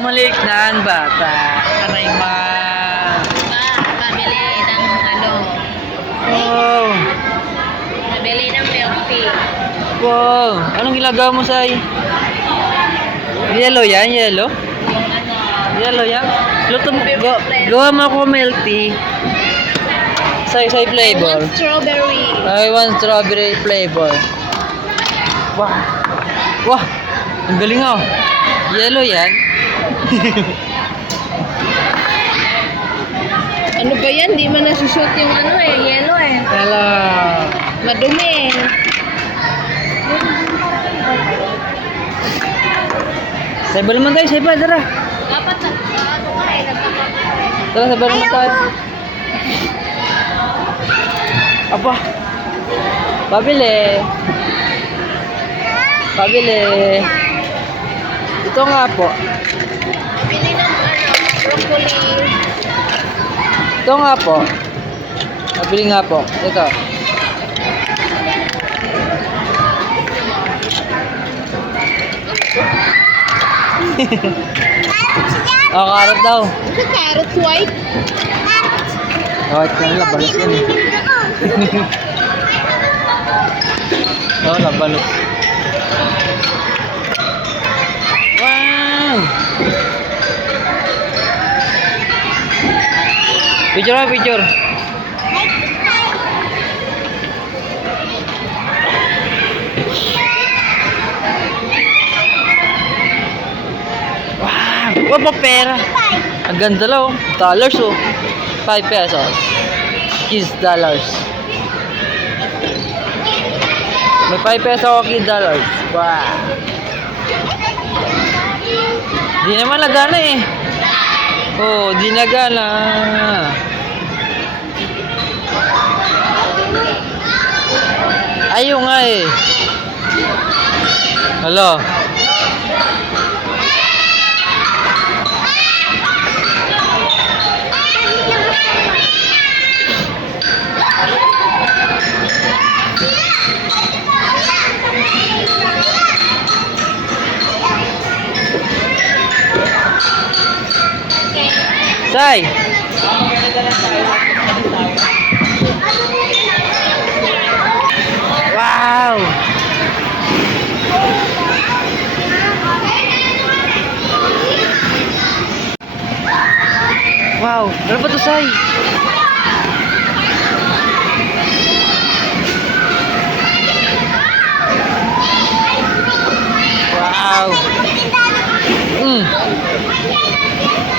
Bumalik na ang bata. Aray ma. Pabili ng ano. Wow. Pabili ng milk tea. Wow. Anong ginagawa mo, Sai? Yellow yan? Yellow? Yung ano. Yellow yan? Luto mo. Gawa mo ako milk tea. Sai flavor. One strawberry. I want strawberry flavor. Wah. Wah. Ang galing oh. Yellow yan. Ano ba yan? Di man nasusot yung ano eh. Yellow eh. Hello. Madumi eh. Saiba naman tayo, saiba. Tara. Dapat ano ka eh. Tara, saiba naman tayo. Apa? Pabili. Pabili. Ito nga po. Pili ng ano. Broccoli. Ito nga po. Pabili nga po. Ito. Oh, carrot daw. Ito carrot white. White ka nila, balos yan eh. Oo, labalos. Wow! Picture ha, picture. Wow! Wow, pa pera. Ang ganda lang oh. Dollars oh. 5 pesos. Is dollars. May 5 peso ako key dollars. Wow. Di naman nagana eh. Oh, di nagana. Ayaw nga eh. Hello. Sai. Wow. Wow, berapa tuh Sai? Wow.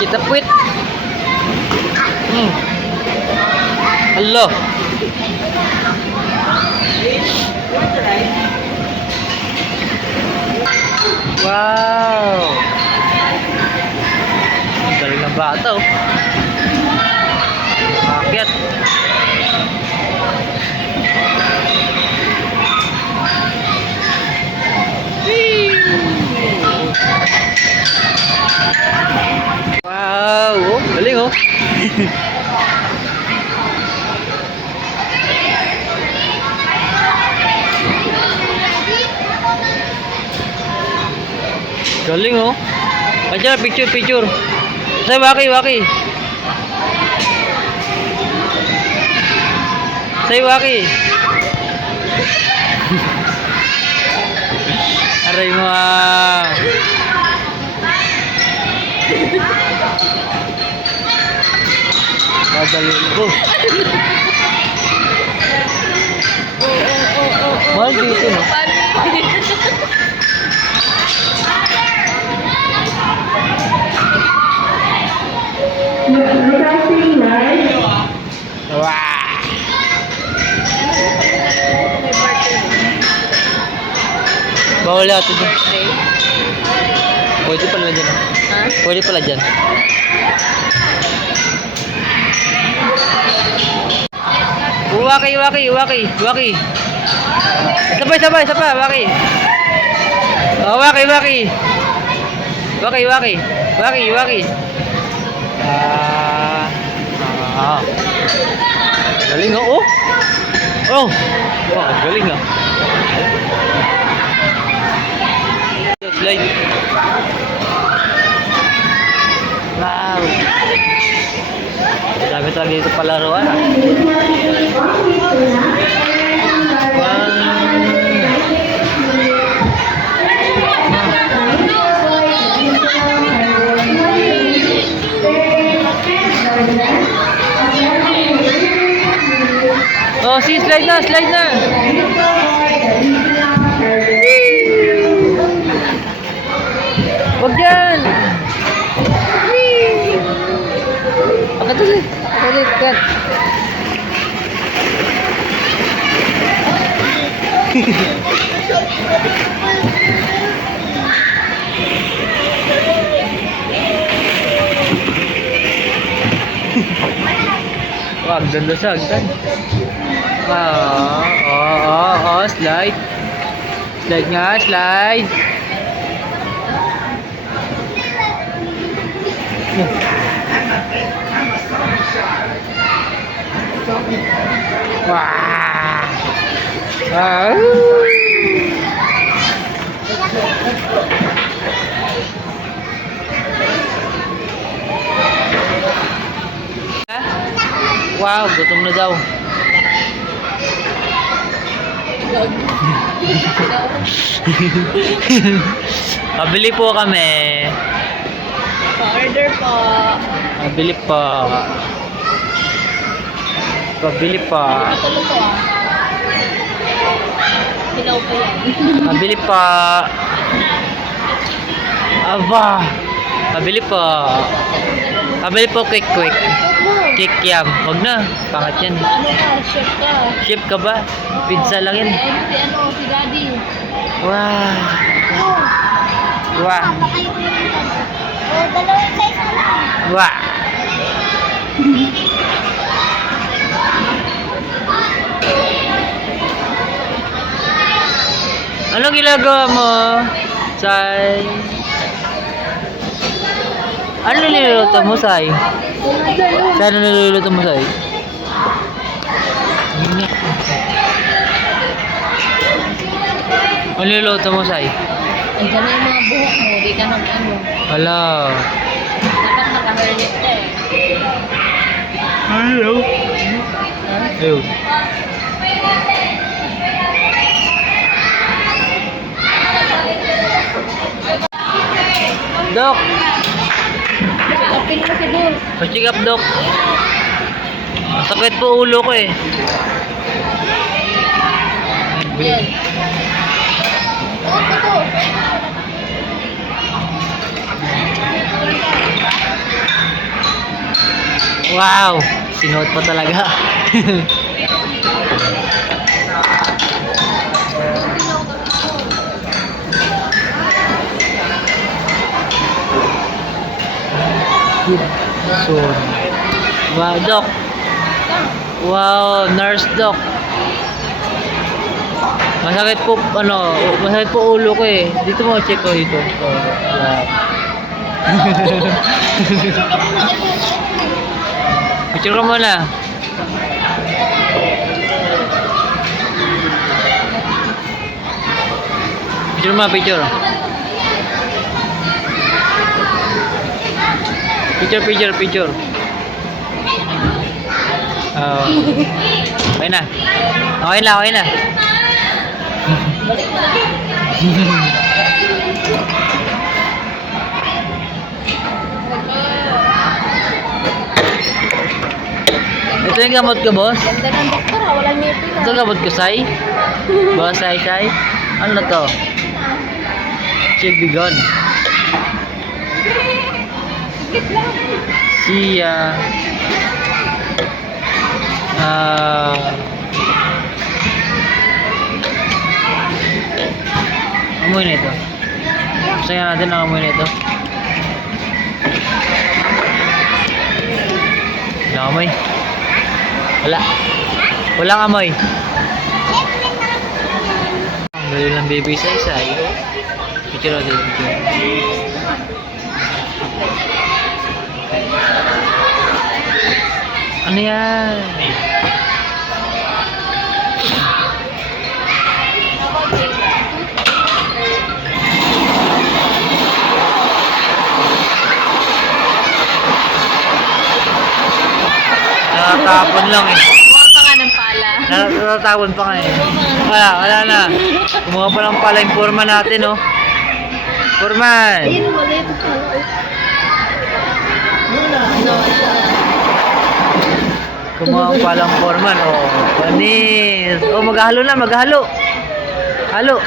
Kita puit. Allah. Wow. Ang galing ng bata oh. Akit. Wow, oh, galing oh. Galing oh. Aja picture. Saya waki. Saya waki. Aray mo ah. Madali ko. Mahal dito no. Wah. Bawal yata dyan. Pwede pala dyan. Ha? Pwede pala dyan. Waki. Sabay, waki. Oh, waki. Waki. Galing oh. Oh. Wow, galing ah. Slide. talaga dito palaruan. Oh, si slide na, slide na. Wag yan. Apa tuh sih? Ulit kan. Wah, ganda siya, ganda. Slide. Slide nga, slide. Wah. Wow, gutom na daw. Pabili po kami. Pa-order po. Pabili po. Pabili po. Ito mo to ah. Hilaw pa yan. Pabili po. Aba. Pabili po. Pabili po quick. Cake yam. Wag na. Pangat yan. Ano ka? Chef ka? Chef ka ba? Pizza lang yan. Si Daddy. Wow. Wow. Dalawang size na lang. Wow. Anong ginagawa mo? Sai? Ano niluluto mo, Sai? Sai, ano niluluto mo, Sai? Ano niluluto mo, Sai? Andiyan na yung mga buhok mo. Di ka nang ano. Hala. Dapat naka-hairnet ka eh. Hello. Ayun. Dok! Kapin mo si Dul. Pa-check up, Dok. Sakit po ulo ko eh. Yan. Ito. Wow! Sinuot pa talaga. So, wow, Doc. Wow, nurse Doc. Masakit po ulo ko eh. Dito mo check ko dito. Oh, wow. Picture ka muna. Picture mo, picture. Picture. Oh. Okay na. Okay na. Balik mo na. Ito yung gamot ko, boss. Ganda ng doktor ah. Walang ngipin ah. Ito yung gamot ko, Sai. Boss, Sai. Ano to? Chill be gone. Siya. Amoy na ito. Gusto natin ang amoy na ito. Wala amoy. Walang amoy. Ang galing ng baby sa isa. Picture natin. Ano yan? Natatapon lang eh. Kumuha pa nga ng pala. Natatapon pa nga eh. Wala na. Kumuha pa ng pala yung foreman natin, oh. Foreman! Ayun, wala ito pala. Wala na. Kumuha pa lang foreman, oh. Panis! Oh, maghalo na, maghalo! Halo!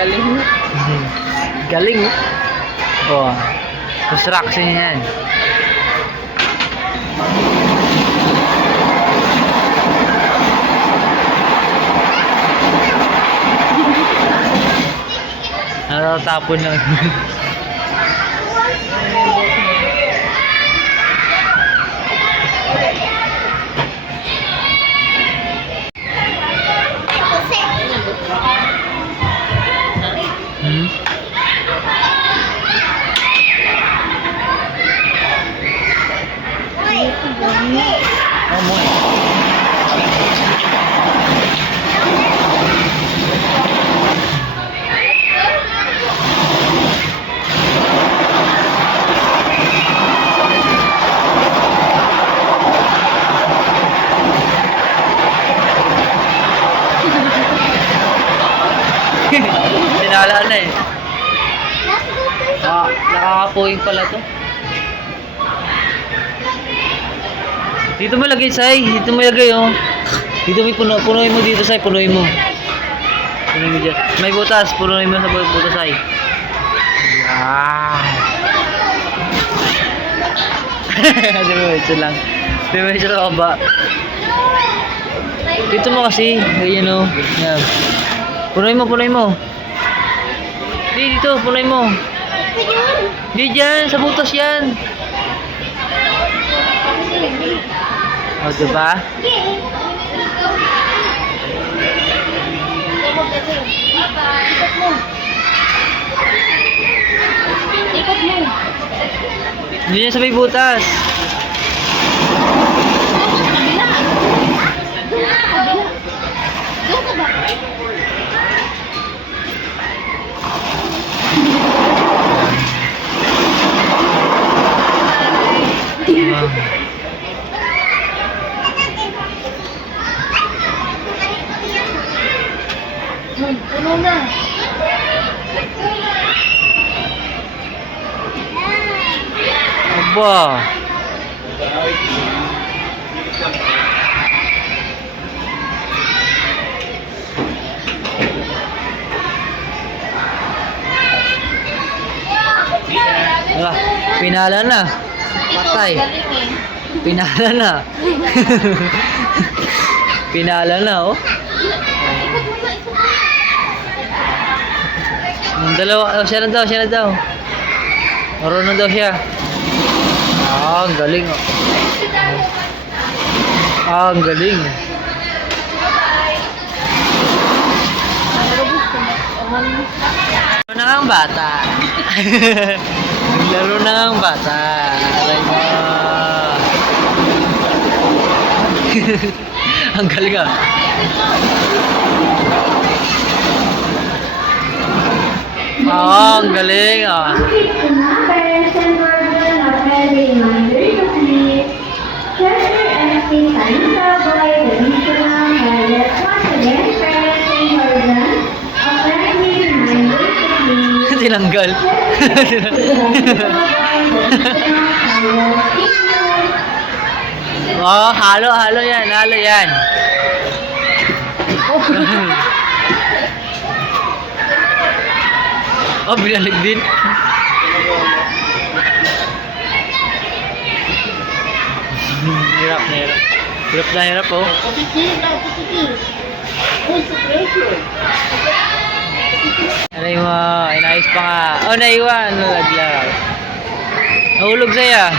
Galing. Galing, oh. Oh, construction yan. Natatapon lang. Hmm? Oh, mo. Sinala na eh. Nakakapuwing pala to. Dito mo lagay, Sai. Dito mo lagay, oh. Dito mo punuin mo dito, Sai. Punuin mo. Punuin mo dyan. May butas. Punuin mo sa butas, Sai. Ah. Diretso lang. Diretso lang ba? Dito mo kasi. Ganyan, oh. Yan. Punuin mo, punuin mo. Dito, punuin mo. Di dyan, sa butas yan. O, diba? Hindi yan sa may butas. Puno na. Aba. Wala, pinala na. Patay. Pinala na. Pinala na, oh. Dalawa, oh, siya na daw. Marunong daw siya. Ah, ang galing, oh. Ah, ang galing. Laro na nga ang bata. Laro na nga ang bata. Aray mo. Ang galing, ah. Ah, ang galing, ah. Tinanggal. Oh, halo yan. Oh, binalik din. Hirap. Hirap, oh. Aray mo, inayos pa nga. Oh, naiwan. Nalaglag. Nahulog saya.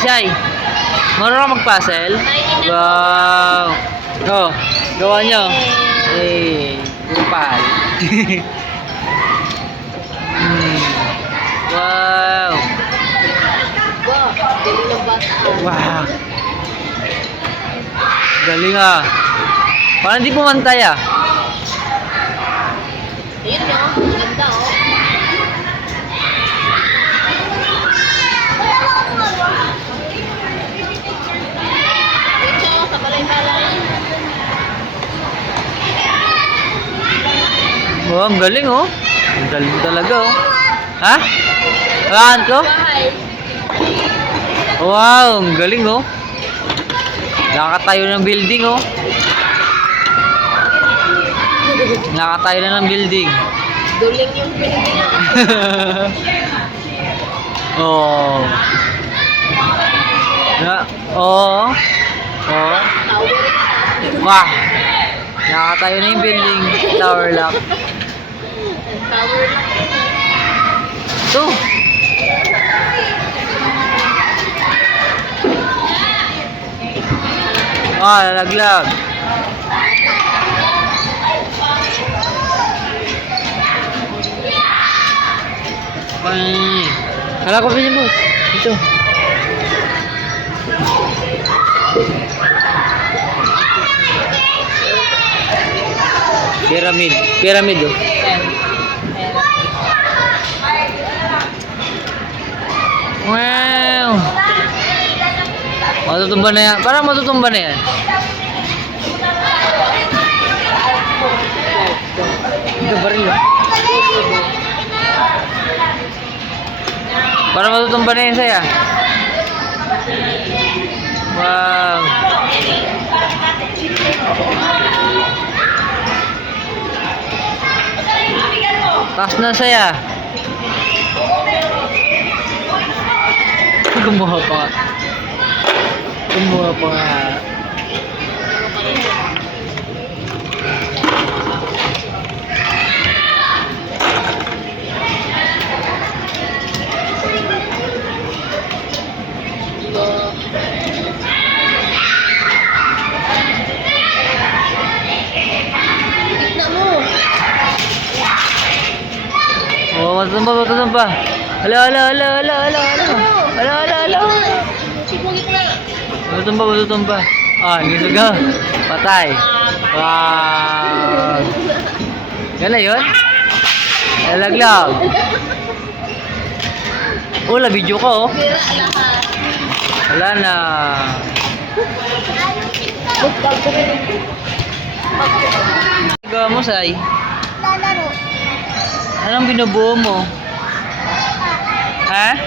Sai. Marunong mag-puzzle? Wow. Oh, gawa nyo. Kupal. Wow. Galing ng bata. Wow. Galing ah. Parang di pumantay ah. Ayun no, ganda oh. Ito, kabalay-balay. Oh, ang galing oh. Ang galing talaga oh. Ha? Halaan ko? Bahay. Wow, ang galing oh. Nakakatayo ng building oh. Nakakatayo na ng building. Duling yung pinigyan. Oh. Na, oh. Oh. Tower. Wah. Nakakatayo na yung building. Tower lock. Tower. Ito. Ah, lalaglag. Ay. Kala ko pa niya, boss. Ito. Pyramid. Pyramid oh. Wow. Matutumba na yan. Parang matutumba na yan. Ito baril oh. Parang matutumba na yan saya. Wow. Taas na saya. Kumuha pa nga. Kumuha pa nga. Gitna mo. Oh, matutumba, matutumba. Hala, hala, hala, hala, hala, hala. Hala, hala, hala. Sip mo gitna. Matutumba, matutumba. Ah, nisuga. Patay. Wow. Yan na yun? Lalaglag. Oh, la-video ka oh. Bira lahat. Wala na. Gawa mo, Sai? Lalaro. Anong binubuo mo? Ha?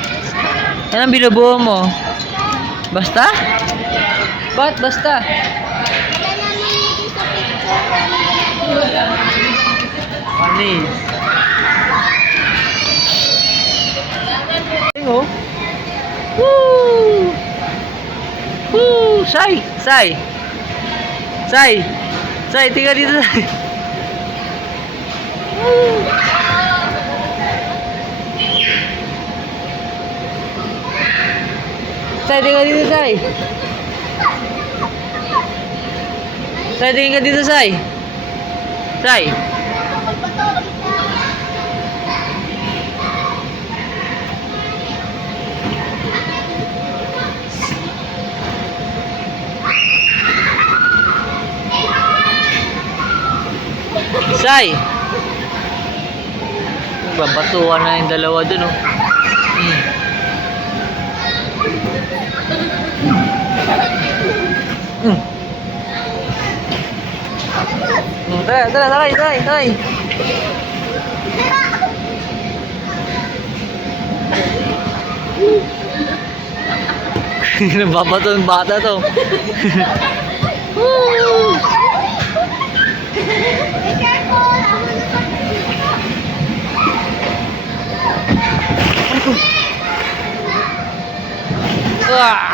Anong binubuo mo? Basta? Bakit basta? Panis. Oh. Woo! Woo! Sai! Sai! Sai! Sai, tinggal dito, Sai. Woo! Sai, tinggal dito, Sai. Sai, tinggal ka dito, Sai. Sai. Sai. Babatuan na yung dalawa dun, oh. Tara, tara, tara, tara, tara. Nababato yung bata to. Wah.